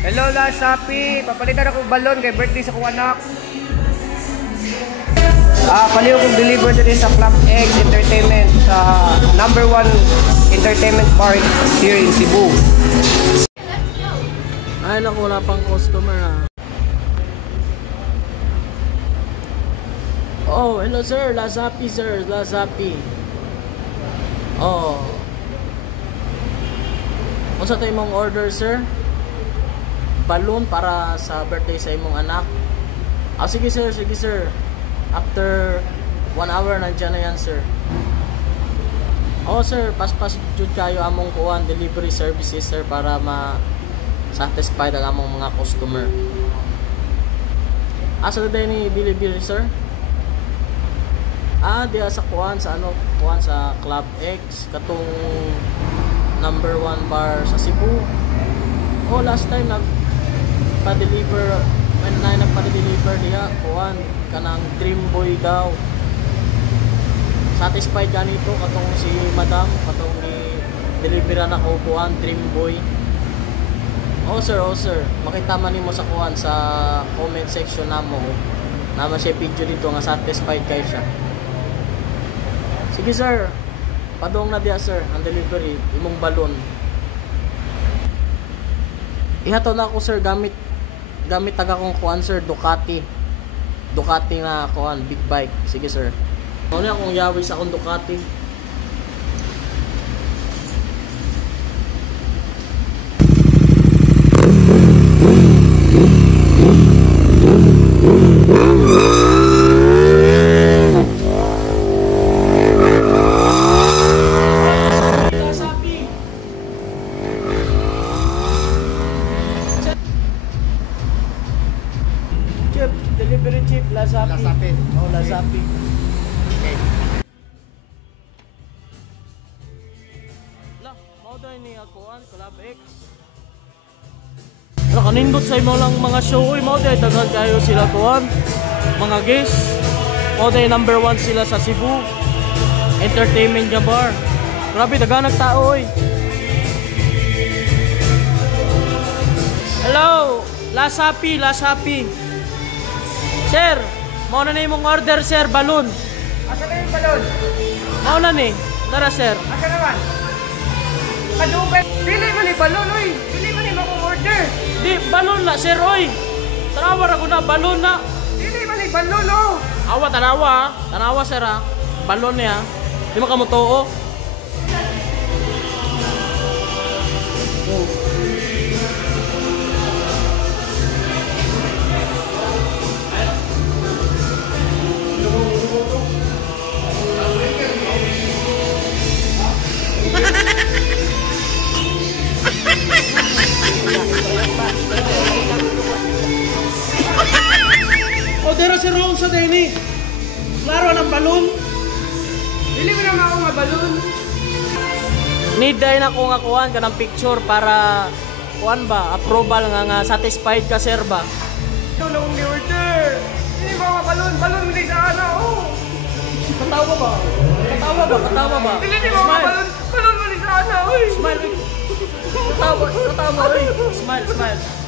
Hello la Shopee, papalitan ako balon kay birthday sa kong anak. Paliw kong deliver today sa Club X Entertainment sa #1 entertainment park here in Cebu. Ay naku, wala pang customer Oh, hello sir, Lazapi sir, Lazapi. Oh. Unsa tay imong order sir? Balloon para sa birthday sa imong anak. Sige sir, sige sir. After 1 hour nandiyan na yan sir. Oh sir, pas-pas jud kayo among kuan delivery services sir para ma-satisfy ang among mga customer. Asa day ni Bilibili sir? Diya sa kuan sa kuan sa Club X katong #1 bar sa Cebu. Oh, last time nagpa-deliver diya kuan kanang Dream Boy daw. Satisfied ganito katong si Madam katong ni deliveran ako kuan Dream Boy. Oh sir, makita man nimo sa kuan sa comment section namo. Nama siya video dito nga satisfied kay siya. Sige sir, padong na diya sir ang delivery imong balon. Ihato na ako sir gamit taga kong kuan sir Ducati na kuan big bike. Sige sir. Ano na akong yawi sa akong Ducati. Delivery chip, Lazapi. Oh, Lazapi. Okay. Lah, mau daw ni akuan Club X. Pero kanindot sa imo lang mga show, mau daw daghan kayo sila kuan. Mga guests. Mau daw #1 sila sa Cebu. Entertainment nga bar. Grabe daghan nagtao oy. Hello, Lazapi. Sir, mau na imong order sir, balloon. Asa na yung balon? Mau na ni. Tara sir. Asa naman? Kadugay. Dili man ni balon oy. Dili man ni makong order. Di balloon na sir oy. Tanawa ra ko na balloon na. Dili man ni balon oh. Awa tanawa. Tanawa sir ha. Balloon niya. Di man ka mo tuo. O dera si Rong sa Denny. Klaro ng balon. Dili ko na ako nga balon. Need day na ko nga kuhan ka ng picture para kuhan ba, approval nga satisfied ka sir ba? Ito na kong ni-order. Dili ko nga balon. Balon mo sa ana oh. Katawa ba? Katawa ba? Dili ko nga balon. Balon mo sa ana oy. Smile. Katawa oy. Smile.